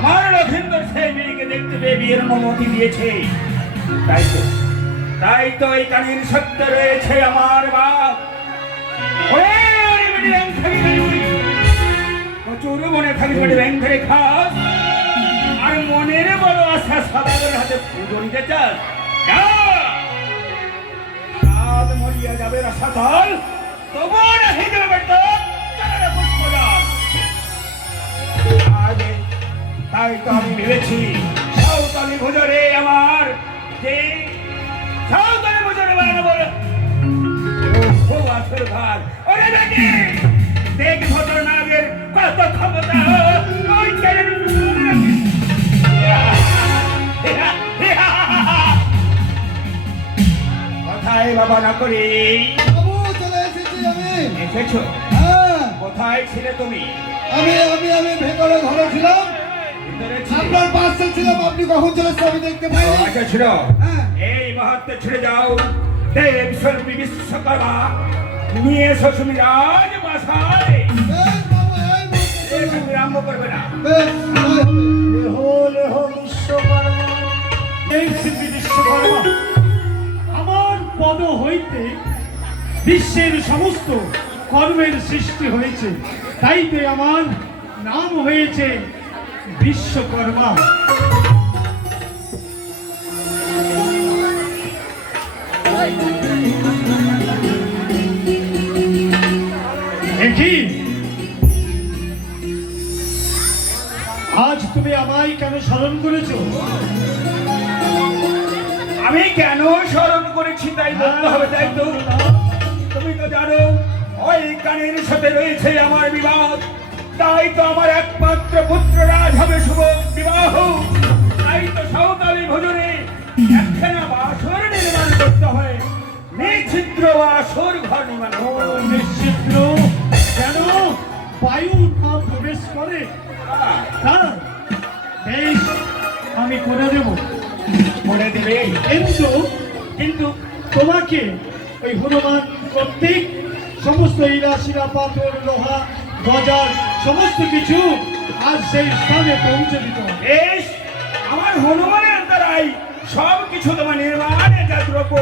আমার লক্ষেন্দর সেই মেয়েকে দেখতে পেয়ে বিয়ের অনুমতি দিয়েছে। তাই তো তাই তো এই কানির সত্য রয়েছে আমার বাপ। প্রচুর মনে থাকিস বেটি ব্যাং ধরে খাস। আর মনের বড় আশা সদাগরের হাতে পুজো নিতে চাস। মরিয়া যাবে রসাতল তবুও রেখে দেবে বেটা। তাই তো আমি ভেবেছি সাঁওতালি ভোজরে আমার যে সাঁওতালি ভোজরে বলে ও আসল ওরে দেখ ভদ্র নাগের কত ক্ষমতা। ওই কেড়ে কোথায় বাবা না করি। বাবু চলে এসেছি আমি। এসেছ? হ্যাঁ। কোথায় ছিলে তুমি? আমি আমি আমি ভেতরে ঘরে ছিলাম? আপনার পাশে ছিলাম আপনি কখন চলে আমি দেখতে পাইনি। ও, আচ্ছা ছিল। হ্যাঁ। এই মুহূর্তে ছেড়ে যাও। দেব শিল্পী বিশ্বকর্মা নিয়ে এসো তুমি রাজ বাসায়। বিরাম্ভ করবে না। হবে। লেহ লেহ বিশ্বকর্মা। এই শিল্পী বিশ্বকর্মা আমার পদ হইতে বিশ্বের সমস্ত কর্মের সৃষ্টি হয়েছে। তাইতে আমার নাম হয়েছে বিশ্বকর্মা। আজ তুমি আমায় কেন স্মরণ করেছ? আমি কেন স্মরণ করেছি তাই বলতে হবে, তাই তো? তুমি তো জানো, ওই কানের সাথে রয়েছে আমার বিবাহ তাই তো আমার একমাত্র পুত্র রাজ হবে শুভ বিবাহ। তাই তো সাঁওতালি ভোজনে একখানা বাসর নির্মাণ করতে হয়। নিশ্চিদ্র বাসর ঘর নির্মাণ। নিশ্চিত্র। যেন বায়ু না প্রবেশ করে। বেশ আমি করে দেব। বলে দেবে। কিন্তু কিন্তু তোমাকে ওই হনুমান কর্তৃক সমস্ত ইরা শিরা পাথর লোহা গজার সমস্ত কিছু আজ সেই স্থানে পৌঁছে দিত বেশ আমার হনুমানের দ্বারাই সব কিছু তোমার নির্মাণের যা দ্রব্য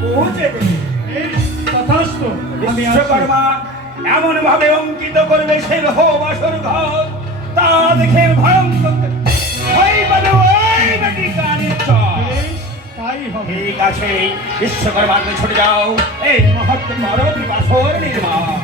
পৌঁছে দেবে তথাস্ত। বিশ্বকর্মা এমন ভাবে অঙ্কিত করবে সেই লৌহ বাসর ঘর। তা দেখে ভয়ঙ্কর পাবে ওই বেটি কানের ঠিক আছে বিশ্বকর্মাকে ছুটে যাও। এই মহত্ব করো বাসর নির্মাণ